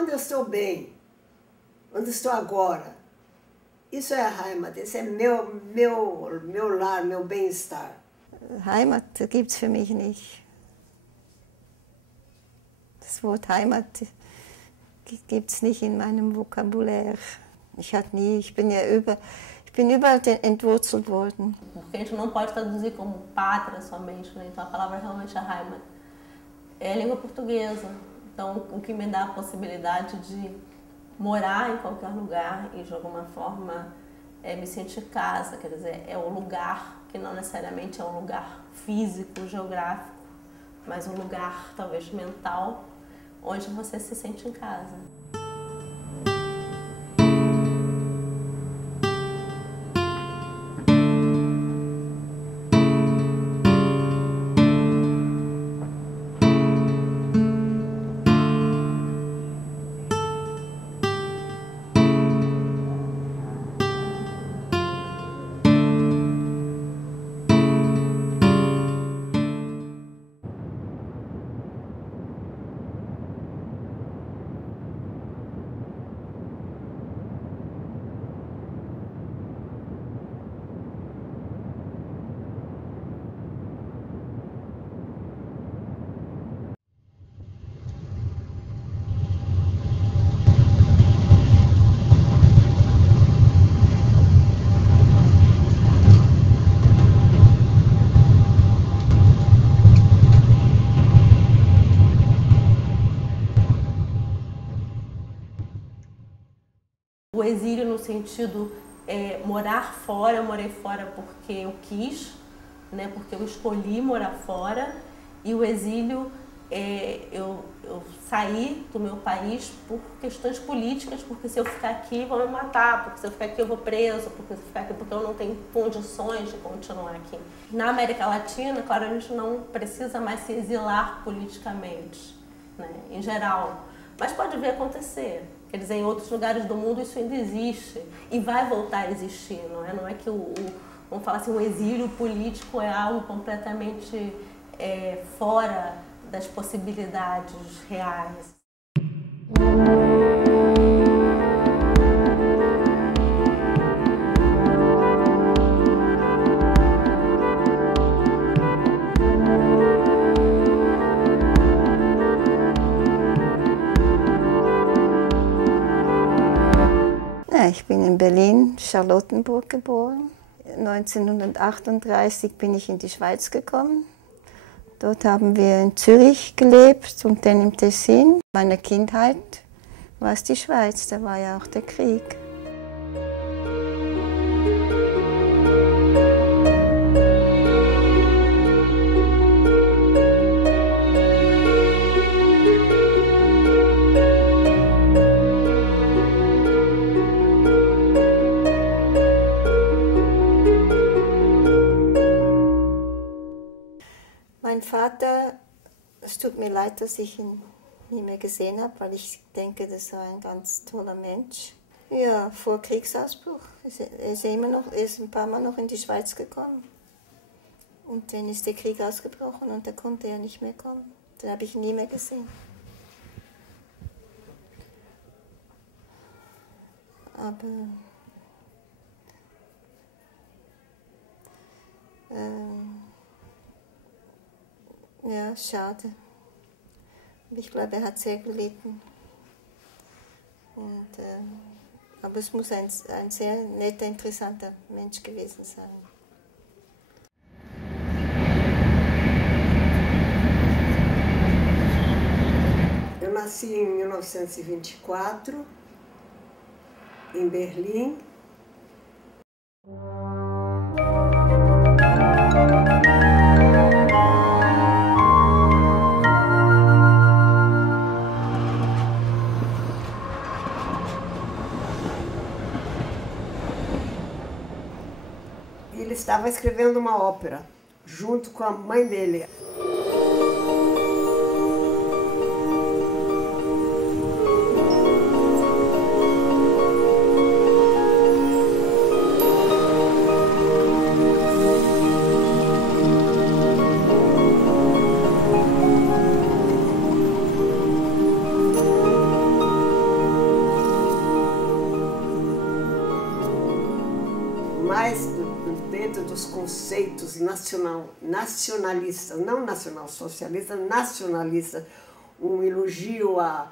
onde eu estou bem, onde estou agora. Isso é a Heimat, esse é meu lar, meu bem-estar. Heimat gibt es für mich nicht. Das Wort Heimat gibt es nicht in meinem Vokabular. Ich bin überall entwurzelt worden. Porque a gente não pode traduzir como pátria somente, né? Então a palavra realmente é Heimat. É a língua portuguesa. Então o que me dá a possibilidade de morar em qualquer lugar e de alguma forma me sentir casa, quer dizer, é o lugar que não necessariamente é um lugar físico, geográfico, mas um lugar talvez mental, onde você se sente em casa. O exílio no sentido morar fora, eu morei fora porque eu quis, né, porque eu escolhi morar fora, e o exílio, eu saí do meu país por questões políticas, porque se eu ficar aqui vão me matar, porque se eu ficar aqui eu vou preso, porque se eu ficar aqui porque eu não tenho condições de continuar aqui. Na América Latina, claro, a gente não precisa mais se exilar politicamente, né, em geral, mas pode vir a acontecer. Quer dizer, em outros lugares do mundo isso ainda existe e vai voltar a existir, não é? Não é que vamos falar assim, o exílio político é algo completamente fora das possibilidades reais. Ich bin in Berlin, Charlottenburg geboren. 1938 bin ich in die Schweiz gekommen. Dort haben wir in Zürich gelebt und dann im Tessin. Meine Kindheit war es die Schweiz, da war ja auch der Krieg. Mein Vater, es tut mir leid, dass ich ihn nie mehr gesehen habe, weil ich denke, das war ein ganz toller Mensch. Ja, vor Kriegsausbruch. Er ist ein paar Mal noch in die Schweiz gekommen. Und dann ist der Krieg ausgebrochen und da konnte er nicht mehr kommen. Dann habe ich ihn nie mehr gesehen. Aber ja, schade. Ich glaube, er hat sehr gelitten. Aber es muss ein sehr netter, interessanter Mensch gewesen sein. Eu nasci em 1924, em Berlim. Ele estava escrevendo uma ópera, junto com a mãe dele. dentro dos conceitos nacionalistas, não nacional-socialistas, nacionalistas, um elogio à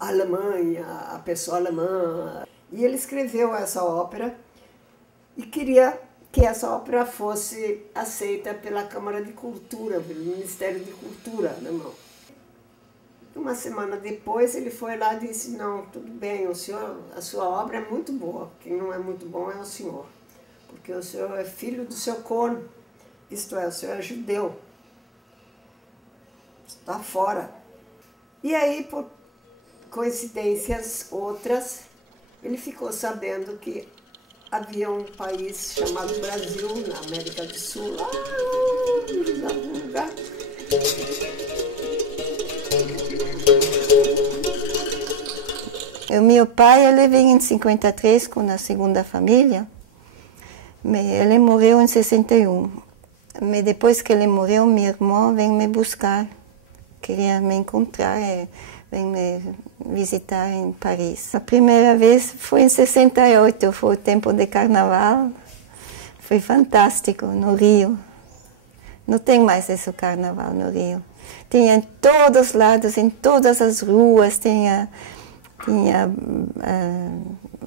Alemanha, à pessoa alemã. E ele escreveu essa ópera e queria que essa ópera fosse aceita pela Câmara de Cultura, pelo Ministério de Cultura alemão. Uma semana depois ele foi lá e disse, não, tudo bem, a sua obra é muito boa, quem não é muito bom é o senhor, porque o senhor é filho do seu corno, isto é, o senhor é judeu, está fora. E aí, por coincidências outras, ele ficou sabendo que havia um país chamado Brasil, na América do Sul, lá em algum lugar. O meu pai, ele veio em 53 com a segunda família, mas ele morreu em 61. Mas depois que ele morreu, minha irmã veio me buscar, queria me encontrar, veio me visitar em Paris. A primeira vez foi em 68, foi o tempo de carnaval, foi fantástico no Rio. Não tem mais esse carnaval no Rio. Tinha em todos os lados, em todas as ruas, tinha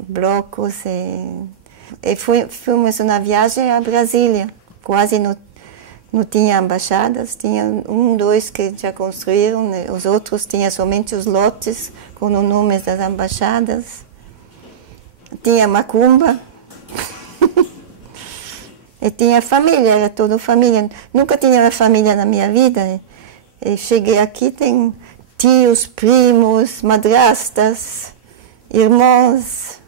blocos e fomos uma viagem a Brasília. Quase não tinha embaixadas, tinha dois que já construíram, os outros tinham somente os lotes com os nomes das embaixadas. Tinha macumba. E tinha família, era toda família. Nunca tinha família na minha vida. E cheguei aqui, tem tios, primos, madrastas, irmãos,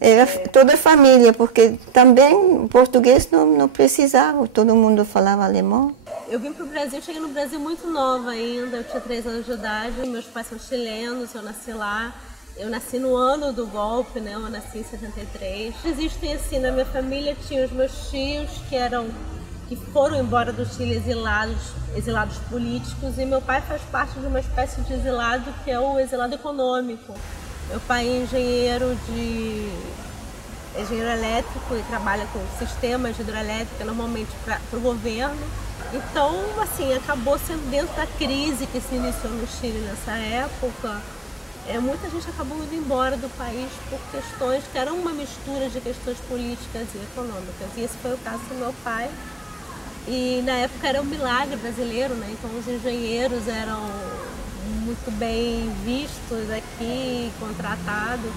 era toda a família, porque também português não precisava, todo mundo falava alemão. Eu vim para o Brasil, cheguei no Brasil muito nova ainda, eu tinha 3 anos de idade, meus pais são chilenos, eu nasci lá, eu nasci no ano do golpe, né? Eu nasci em 73. Existem assim, na minha família tinha os meus tios que foram embora do Chile exilados políticos, e meu pai faz parte de uma espécie de exilado que é o exilado econômico. Meu pai é engenheiro elétrico e trabalha com sistemas de hidrelétrica, normalmente para o governo. Então, assim, acabou sendo dentro da crise que se iniciou no Chile nessa época, muita gente acabou indo embora do país por questões que eram uma mistura de questões políticas e econômicas. E esse foi o caso do meu pai. E na época era um milagre brasileiro, né? Então os engenheiros eram muito bem vistos aqui, contratados.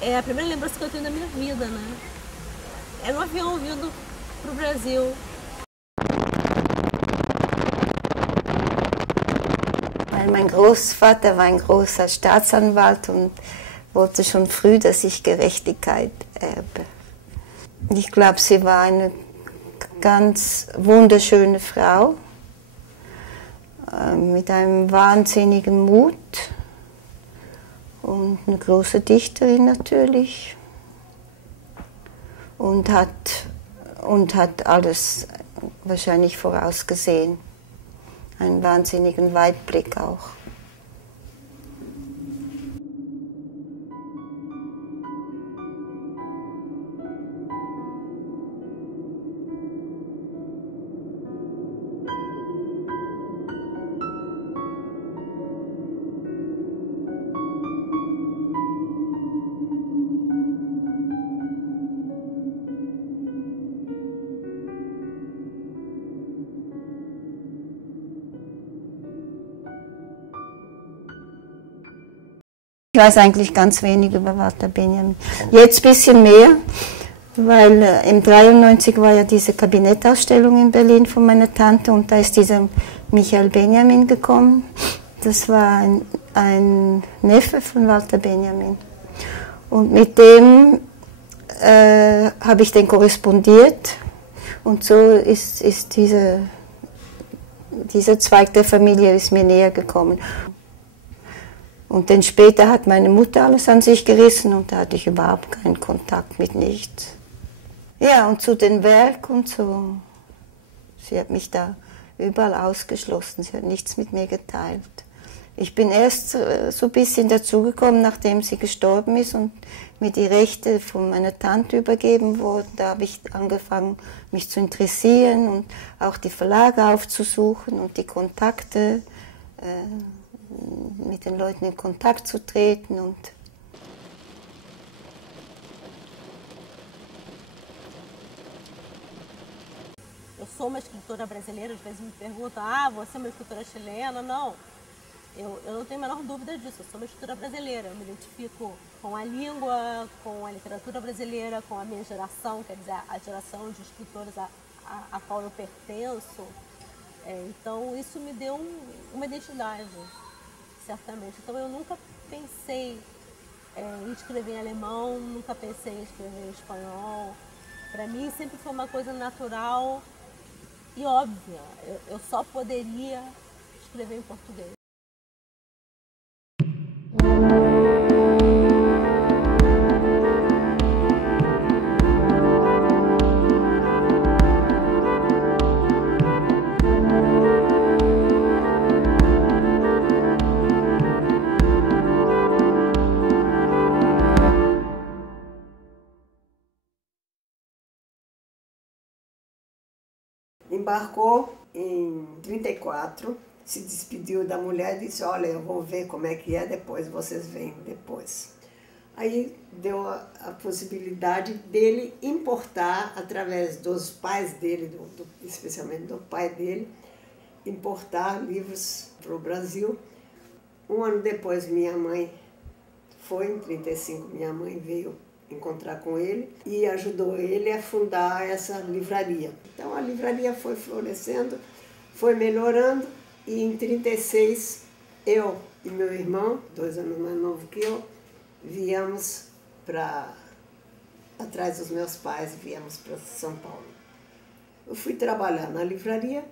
É a primeira lembrança que eu tenho da minha vida, né? Era um avião vindo para o Brasil. Mein Großvater war ein großer Staatsanwalt und wollte schon früh, dass ich Gerechtigkeit erbe. Ich glaube, sie war eine ganz wunderschöne Frau, mit einem wahnsinnigen Mut und eine große Dichterin natürlich und hat alles wahrscheinlich vorausgesehen, einen wahnsinnigen Weitblick auch. Ich weiß eigentlich ganz wenig über Walter Benjamin. Jetzt ein bisschen mehr, weil im 1993 war ja diese Kabinettausstellung in Berlin von meiner Tante und da ist dieser Michael Benjamin gekommen. Das war ein Neffe von Walter Benjamin. Und mit dem habe ich dann korrespondiert und so ist dieser Zweig der Familie ist mir näher gekommen. Und dann später hat meine Mutter alles an sich gerissen und da hatte ich überhaupt keinen Kontakt mit nichts. Ja, und zu dem Werk und so. Sie hat mich da überall ausgeschlossen, sie hat nichts mit mir geteilt. Ich bin erst so ein bisschen dazugekommen, nachdem sie gestorben ist und mir die Rechte von meiner Tante übergeben wurden. Da habe ich angefangen, mich zu interessieren und auch die Verlage aufzusuchen und die Kontakte, mit den Leuten in Kontakt zu treten. Und eu sou uma escritora brasileira, às vezes me perguntam, ah, você é uma escritora chilena? Não, eu não tenho a menor dúvida disso, eu sou uma escritora brasileira, eu me identifico com a língua, com a literatura brasileira, com a minha geração, quer dizer, a geração de escritores a qual eu pertenço. Então isso me deu uma identidade, certamente. Então eu nunca pensei em escrever em alemão, nunca pensei em escrever em espanhol. Para mim sempre foi uma coisa natural e óbvia. Eu só poderia escrever em português. Embarcou em 34, se despediu da mulher e disse, olha, eu vou ver como é que é depois, vocês vêm depois. Aí deu a possibilidade dele importar, através dos pais dele, especialmente do pai dele, importar livros para o Brasil. Um ano depois, minha mãe foi, em 35, minha mãe veio encontrar com ele e ajudou ele a fundar essa livraria. Então a livraria foi florescendo, foi melhorando e em 36 eu e meu irmão, 2 anos mais novo que eu, viemos atrás dos meus pais, viemos para São Paulo. Eu fui trabalhar na livraria,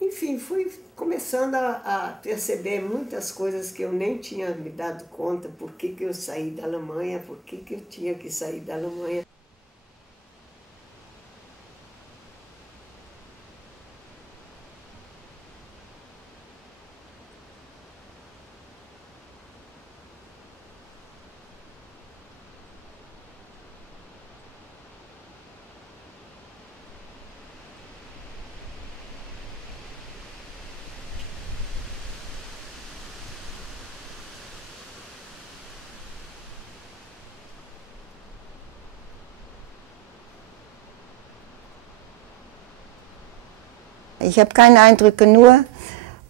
enfim, fui começando a perceber muitas coisas que eu nem tinha me dado conta, por que eu saí da Alemanha, por que eu tinha que sair da Alemanha. ich habe keine Eindrücke, nur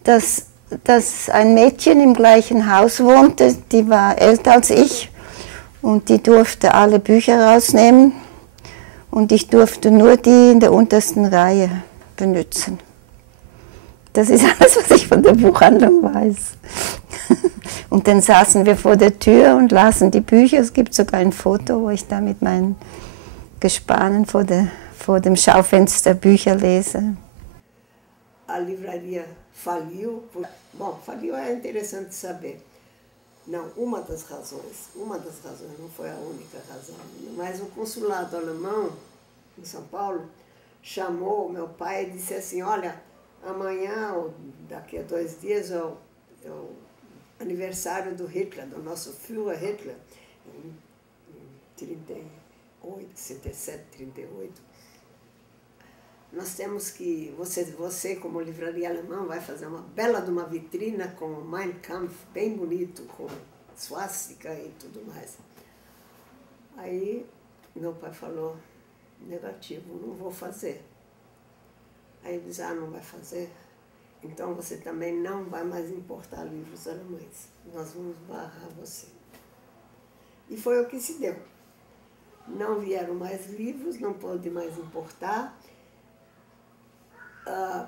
dass ein Mädchen im gleichen Haus wohnte, die war älter als ich und die durfte alle Bücher rausnehmen und ich durfte nur die in der untersten Reihe benutzen. Das ist alles, was ich von der Buchhandlung weiß. Und dann saßen wir vor der Tür und lasen die Bücher. Es gibt sogar ein Foto, wo ich da mit meinen Gespanen vor dem Schaufenster Bücher lese. A livraria faliu. Bom, faliu é interessante saber. Não, uma das razões, não foi a única razão, mas o consulado alemão em São Paulo chamou meu pai e disse assim, olha, amanhã ou daqui a 2 dias é o aniversário do Hitler, do nosso Führer Hitler, em 38, 67, 38. Nós temos que, você como livraria alemã vai fazer uma bela de uma vitrina com o Mein Kampf, bem bonito, com swastika e tudo mais. Aí meu pai falou, negativo, não vou fazer. Aí ele disse, não vai fazer? Então você também não vai mais importar livros alemães, nós vamos barrar você. E foi o que se deu. Não vieram mais livros, não pôde mais importar.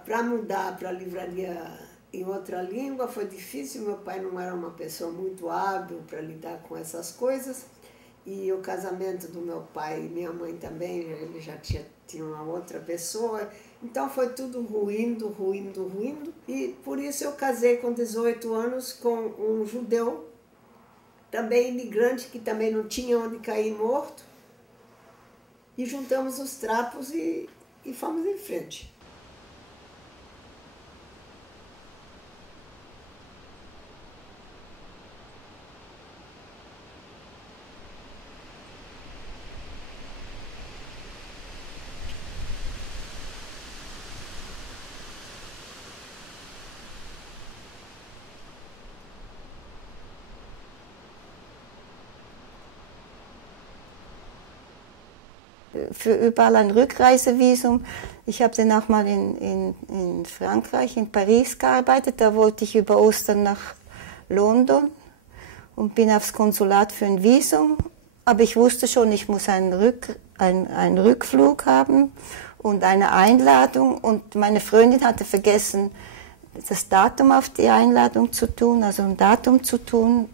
Para mudar para a livraria em outra língua foi difícil, meu pai não era uma pessoa muito hábil para lidar com essas coisas e o casamento do meu pai e minha mãe também, ele já tinha uma outra pessoa, então foi tudo ruindo e por isso eu casei com 18 anos com um judeu, também imigrante, que também não tinha onde cair morto e juntamos os trapos e fomos em frente. für überall ein Rückreisevisum. Ich habe dann auch mal in Frankreich, in Paris gearbeitet. Da wollte ich über Ostern nach London und bin aufs Konsulat für ein Visum. Aber ich wusste schon, ich muss einen Rückflug haben und eine Einladung. Und meine Freundin hatte vergessen, das Datum auf die Einladung zu tun, also ein Datum zu tun.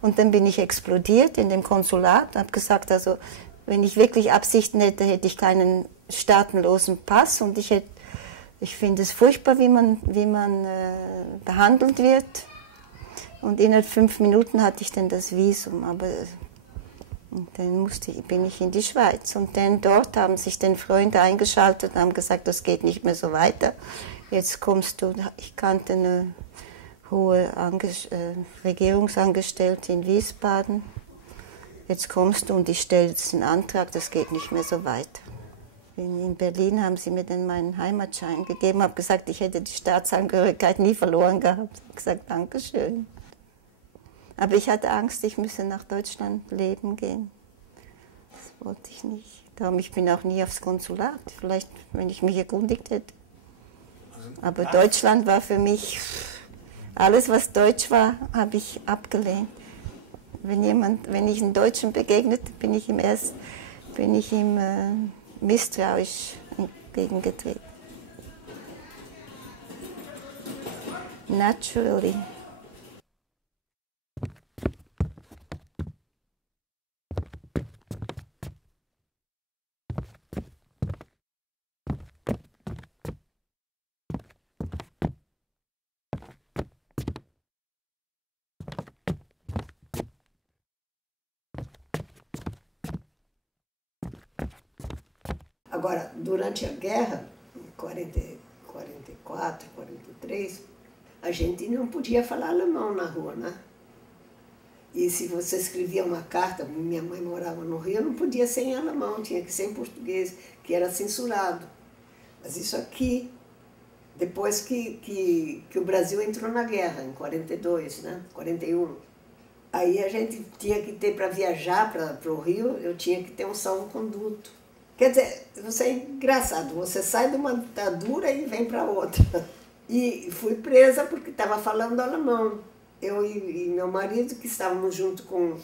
Und dann bin ich explodiert in dem Konsulat und habe gesagt, also wenn ich wirklich Absichten hätte, hätte ich keinen staatenlosen Pass. Und ich finde es furchtbar, wie man behandelt wird. Und innerhalb 5 Minuten hatte ich dann das Visum. Und dann bin ich in die Schweiz. Und dann dort haben sich dann Freunde eingeschaltet und haben gesagt, das geht nicht mehr so weiter. Jetzt kommst du, ich kannte eine hohe Regierungsangestellte in Wiesbaden. Jetzt kommst du und ich stelle jetzt einen Antrag, das geht nicht mehr so weiter. In Berlin haben sie mir dann meinen Heimatschein gegeben, habe gesagt, ich hätte die Staatsangehörigkeit nie verloren gehabt. Ich habe gesagt, Dankeschön. Aber ich hatte Angst, ich müsse nach Deutschland leben gehen. Das wollte ich nicht. Darum, ich bin auch nie aufs Konsulat. Vielleicht, wenn ich mich erkundigt hätte. Aber Deutschland war für mich, alles was deutsch war, habe ich abgelehnt. Wenn ich einem Deutschen begegnete, bin ich ihm misstrauisch entgegengetreten. Naturally. Agora, durante a guerra, em 44, 43, a gente não podia falar alemão na rua, né? E se você escrevia uma carta, minha mãe morava no Rio, não podia ser em alemão, tinha que ser em português, que era censurado. Mas isso aqui, depois que o Brasil entrou na guerra, em 42, né? 41, aí a gente tinha que ter, para viajar para o Rio, eu tinha que ter um salvo-conduto. Quer dizer, você é engraçado, você sai de uma ditadura e vem para outra. E fui presa porque estava falando alemão. Eu e meu marido, que estávamos junto com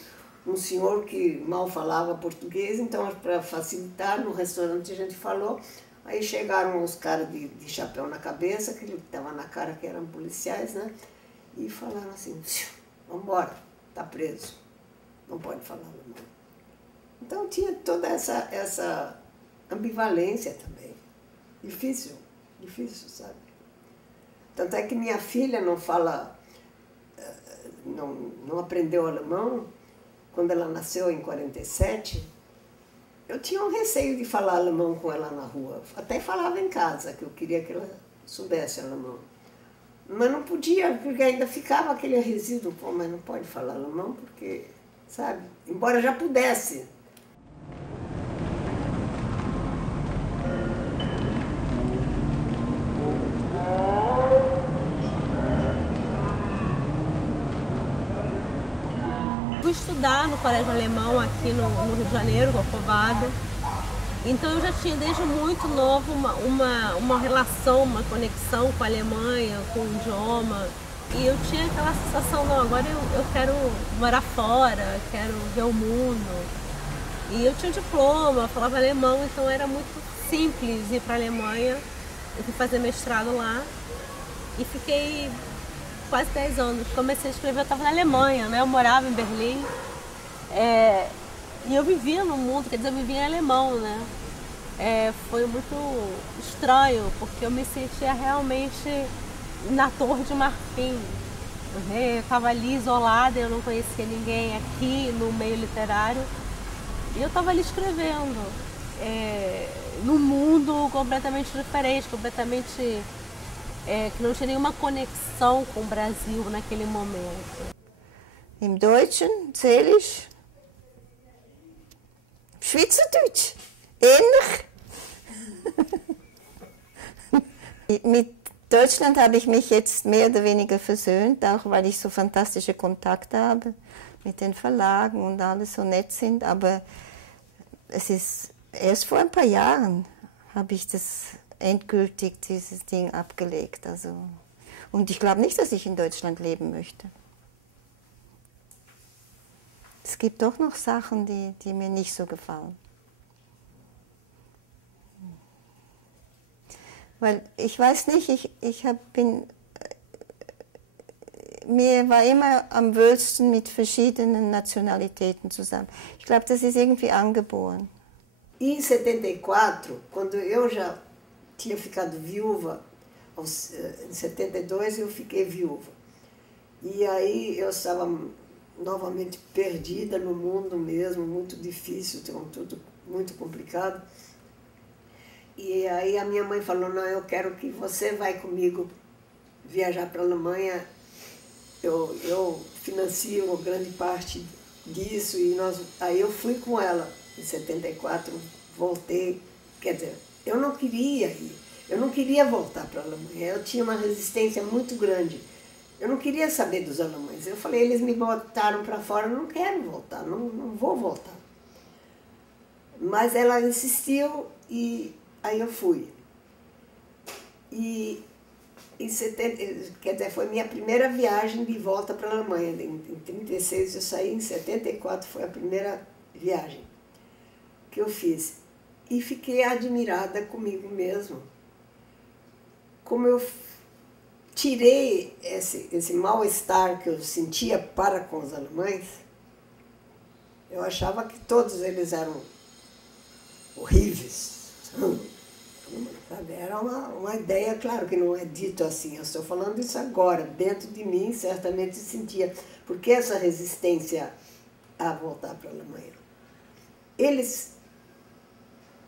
um senhor que mal falava português, então para facilitar, no restaurante a gente falou. Aí chegaram os caras de chapéu na cabeça, que estava na cara que eram policiais, né? E falaram assim, vamos embora, está preso, não pode falar alemão. Então tinha toda essa ambivalência também. Difícil, sabe? Tanto é que minha filha não fala, não aprendeu alemão. Quando ela nasceu em 47, eu tinha um receio de falar alemão com ela na rua. Até falava em casa, que eu queria que ela soubesse alemão. Mas não podia, porque ainda ficava aquele resíduo, pô, mas não pode falar alemão, porque, sabe? Embora já pudesse. Fui estudar no colégio alemão aqui no Rio de Janeiro, Corcovado. Então eu já tinha desde muito novo uma relação, uma conexão com a Alemanha, com o idioma. E eu tinha aquela sensação, não, agora eu quero morar fora, quero ver o mundo. E eu tinha um diploma, falava alemão, então era muito simples ir para a Alemanha. Eu fui fazer mestrado lá e fiquei quase 10 anos. Comecei a escrever, eu estava na Alemanha, né? Eu morava em Berlim. E eu vivia no mundo, quer dizer, eu vivia em alemão, né? Foi muito estranho, porque eu me sentia realmente na Torre de Marfim. Eu estava ali isolada, eu não conhecia ninguém aqui no meio literário. E eu estava ali escrevendo, num mundo completamente diferente, completamente... que não tinha nenhuma conexão com o Brasil naquele momento. Im Deutschen zähle ich Schweizerdeutsch, ähnlich. Mit Deutschland habe ich mich jetzt mehr oder weniger versöhnt, auch weil ich so fantastische Kontakte habe mit den Verlagen und alles so nett sind, aber erst vor ein paar Jahren habe ich das endgültig, dieses Ding abgelegt. Also, und ich glaube nicht, dass ich in Deutschland leben möchte. Es gibt doch noch Sachen, die mir nicht so gefallen. Weil ich weiß nicht, mir war immer am wohlsten mit verschiedenen Nationalitäten zusammen. Ich glaube, das ist irgendwie angeboren. E em 74, quando eu já tinha ficado viúva, em 72 eu fiquei viúva. E aí eu estava novamente perdida no mundo mesmo, muito difícil, tudo muito complicado. E aí a minha mãe falou, não, eu quero que você vai comigo viajar para a Alemanha, eu financio grande parte disso, e aí eu fui com ela. Em 74, voltei, quer dizer, eu não queria ir, eu não queria voltar para a Alemanha, eu tinha uma resistência muito grande, eu não queria saber dos alemães. Eu falei, eles me botaram para fora, eu não quero voltar, não vou voltar. Mas ela insistiu e aí eu fui. E em 70, quer dizer, foi minha primeira viagem de volta para a Alemanha. Em 36 eu saí, em 74 foi a primeira viagem que eu fiz. E fiquei admirada comigo mesma. Como eu tirei esse mal-estar que eu sentia para com os alemães. Eu achava que todos eles eram horríveis. Era uma ideia, claro que não é dito assim, eu estou falando isso agora. Dentro de mim, certamente sentia. Porque essa resistência a voltar para a Alemanha? Eles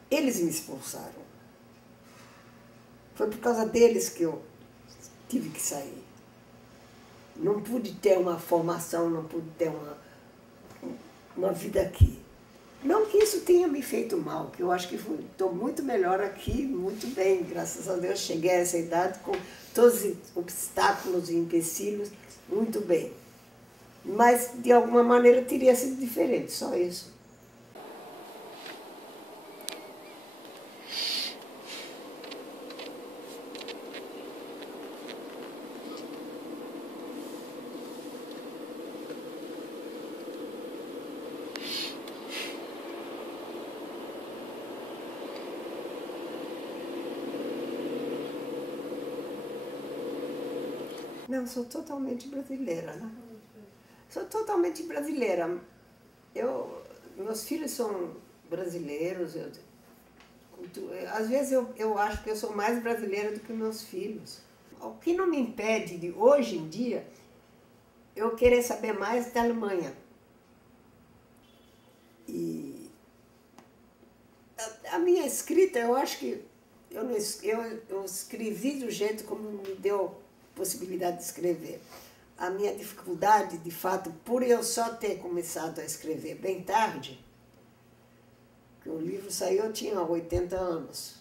me expulsaram. Foi por causa deles que eu tive que sair. Não pude ter uma formação, não pude ter uma vida aqui. Não que isso tenha me feito mal, que eu acho que estou muito melhor aqui, muito bem, graças a Deus. Cheguei a essa idade com todos os obstáculos e empecilhos, muito bem. Mas, de alguma maneira, teria sido diferente, só isso. Não, sou totalmente brasileira, né? Sou totalmente brasileira. Meus filhos são brasileiros. Às vezes eu acho que eu sou mais brasileira do que meus filhos. O que não me impede de, hoje em dia, eu querer saber mais da Alemanha. E a minha escrita, eu acho que eu escrevi do jeito como me deu possibilidade de escrever. A minha dificuldade, de fato, por eu só ter começado a escrever bem tarde, que o livro saiu, eu tinha 80 anos.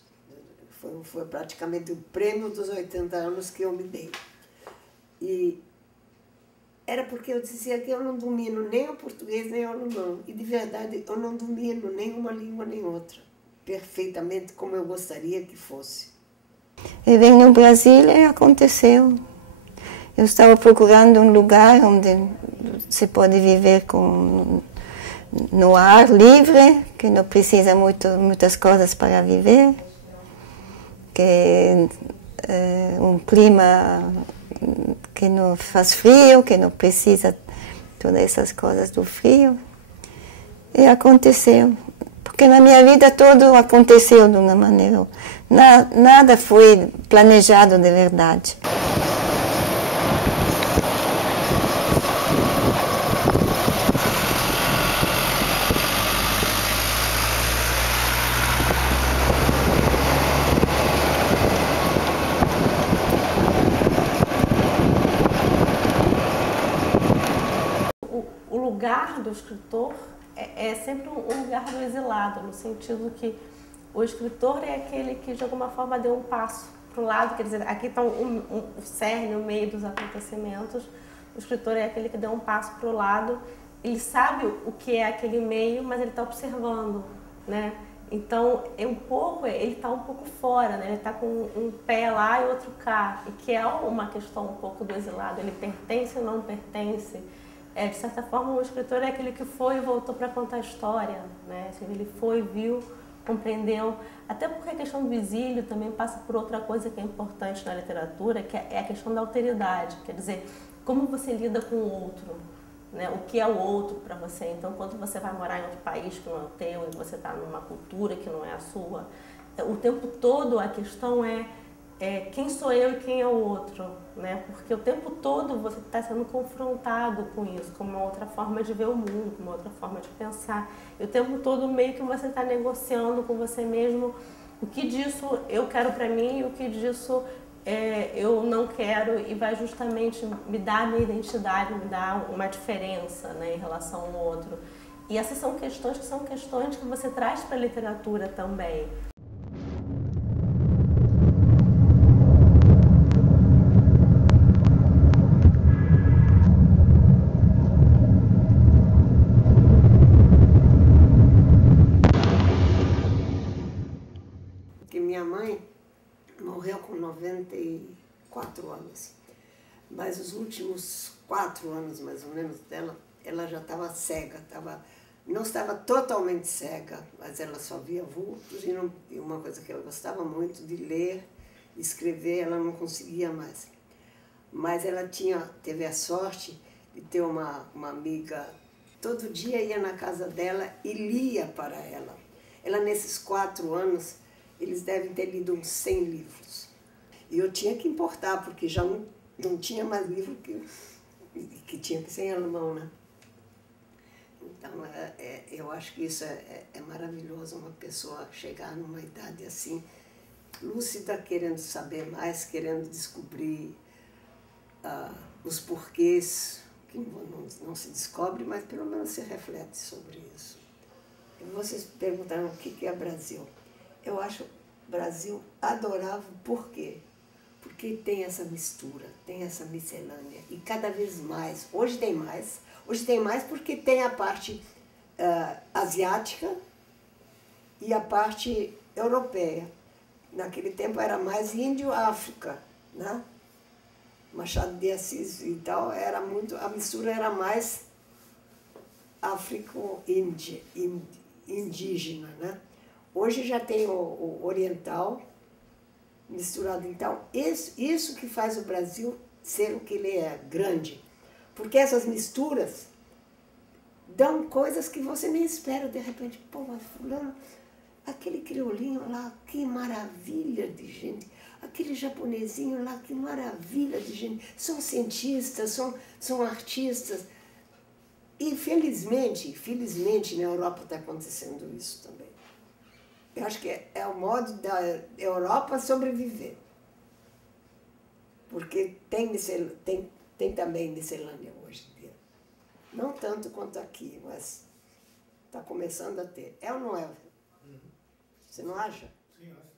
Foi praticamente o prêmio dos 80 anos que eu me dei. E era porque eu dizia que eu não domino nem o português nem o alemão. E, de verdade, eu não domino nenhuma língua nem outra, perfeitamente como eu gostaria que fosse. Eu vim no Brasil e aconteceu. Eu estava procurando um lugar onde se pode viver no ar livre, que não precisa muitas coisas para viver, que um clima que não faz frio, que não precisa todas essas coisas do frio. E aconteceu. Porque na minha vida tudo aconteceu de uma maneira. Nada foi planejado de verdade. O lugar do escritor é sempre um lugar do exilado, no sentido que o escritor é aquele que de alguma forma deu um passo para o lado, quer dizer, aqui está o cerne, o meio dos acontecimentos, o escritor é aquele que deu um passo para o lado, ele sabe o que é aquele meio, mas ele está observando, né? Então, ele está um pouco fora, né? Ele está com um pé lá e outro cá, e que é uma questão um pouco do exilado, ele pertence ou não pertence. De certa forma, o escritor é aquele que foi e voltou para contar a história, né? Assim, ele foi, viu, compreendeu, até porque a questão do exílio também passa por outra coisa que é importante na literatura, que é a questão da alteridade, quer dizer, como você lida com o outro, né? O que é o outro para você. Então, quando você vai morar em outro país que não é o teu, e você está numa cultura que não é a sua, o tempo todo a questão é quem sou eu e quem é o outro, né? Porque o tempo todo você está sendo confrontado com isso, com uma outra forma de ver o mundo, com uma outra forma de pensar. E o tempo todo meio que você está negociando com você mesmo o que disso eu quero para mim e o que disso eu não quero, e vai justamente me dar a minha identidade, me dar uma diferença, né, em relação ao outro. E essas são questões que você traz para a literatura também. Minha mãe morreu com 94 anos, mas os últimos 4 anos, mais ou menos, dela, ela já estava cega, não estava totalmente cega, mas ela só via vultos, e uma coisa que ela gostava muito de ler, escrever, ela não conseguia mais. Mas ela teve a sorte de ter uma amiga, todo dia ia na casa dela e lia para ela. Ela, nesses 4 anos, eles devem ter lido uns 100 livros. E eu tinha que importar, porque já não tinha mais livro que tinha que ser em alemão, né? Então, eu acho que isso é maravilhoso, uma pessoa chegar numa idade assim, lúcida, querendo saber mais, querendo descobrir os porquês, que não se descobre, mas pelo menos se reflete sobre isso. E vocês perguntaram o que é Brasil. Eu acho Brasil adorável, por quê? Porque tem essa mistura, tem essa miscelânea, e cada vez mais, hoje tem mais porque tem a parte asiática e a parte europeia. Naquele tempo era mais Índio-África, né? Machado de Assis e tal, a mistura era mais indígena, né? Hoje já tem o oriental misturado. Então, isso que faz o Brasil ser o que ele é, grande. Porque essas misturas dão coisas que você nem espera. De repente, pô, mas fulano, aquele crioulinho lá, que maravilha de gente. Aquele japonesinho lá, que maravilha de gente. São cientistas, são artistas. E felizmente na Europa está acontecendo isso também. Eu acho que é o modo da Europa sobreviver. Porque tem também miscelânea hoje em dia. Não tanto quanto aqui, mas está começando a ter. É ou não é? Você não acha? Sim, acho.